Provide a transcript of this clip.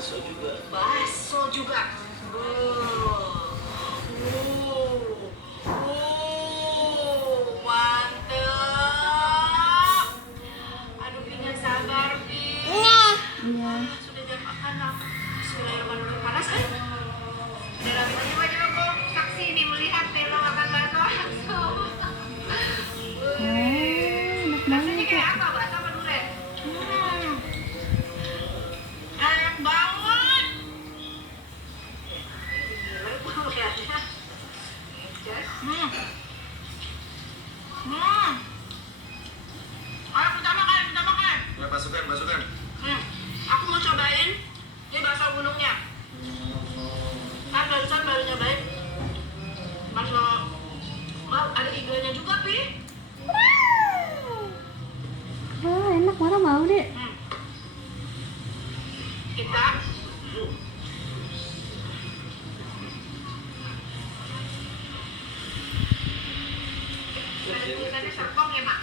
Bakso juga. Mantap. Aduh, Pi, sabar, Pi. Iya. Sudah jam makan lah. Bismillahirrahmanirrahim. Panas, Udah rapi lagi baju aku. Saksi nih melihat Telo makan bakso. Enak banget Rasanya ya. kayak apa, bakso apa durian? Enak banget. Gila, itu melihatnya. Ayo kita makan, kita makan. Ya, pasukan. Aku mau cobain ini bakso gunungnya. Kan barusan baru nyobain bakso. Wow, ada iganya juga, Pi. Wah, enak, Mara mau deh. Kita ada tulisannya serpong ya, Mak?